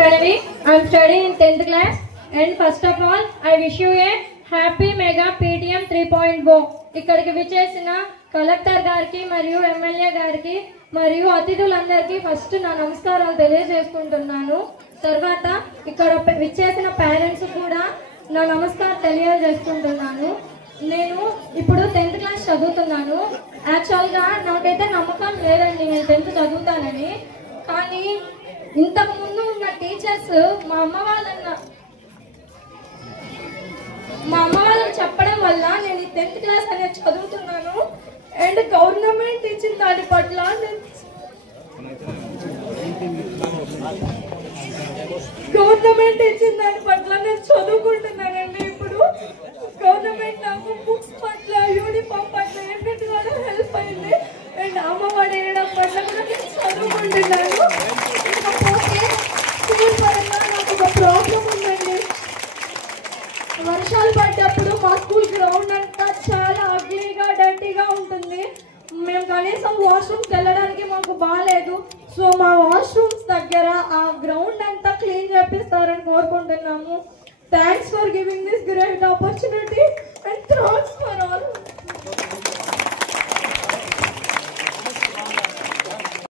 Pranavi. I am studying in 10th class, and first of all I wish you a happy mega PTM 3.0. ఇక్కడికి విచ్చేసిన collector గారికి మరియు MLA గారికి మరియు అతిథులందరికీ first నా నమస్కారాలు తెలియజేసుకుంటున్నాను. తర్వాత ఇక్కడ విచ్చేసిన పేరెంట్స్ కూడా నా నమస్కారం తెలియజేసుకుంటున్నాను. నేను ఇప్పుడు 10th క్లాస్ చదువుతున్నాను. యాక్చువల్గా నాకైతే నమ్మకం లేదండి నేను 10th చదువుతానని. కానీ ఇంతకు ముందు ఉన్న టీచర్స్ మా అమ్మ వాళ్ళని చెప్పడం వల్ల నేను 10th క్లాస్ అనేది చదువుతున్నాను. అండ్ గవర్నమెంట్ ఇచ్చిన దాని పట్ల నేను చదువుకుంటున్నానండి. ఇప్పుడు గవర్నమెంట్ నాకు బుక్స్ పట్ల యూనిఫామ్ పట్ల ఎన్నిటి కూడా హెల్ప్ అయింది. అండ్ అమ్మఒడి వేయడం పట్ల కూడా నేను చదువుకుంటున్నాను. ఇకపోతే స్కూల్ పరంగా నాకు ఒక ప్రాబ్లం ఉందండి. వర్షాలు పడ్డప్పుడు మా స్కూల్ గ్రౌండ్ అంతా చాలా అగ్లీగా డర్టీగా ఉంటుంది. మేము కనీసం వాష్రూమ్కి వెళ్ళడానికి మాకు బాగాలేదు. సో మా వాష్రూమ్స్ దగ్గర ఆ గ్రౌండ్ అంతా క్లీన్ చేపిస్తారని కోరుకుంటున్నాము. Thanks for giving this great opportunity.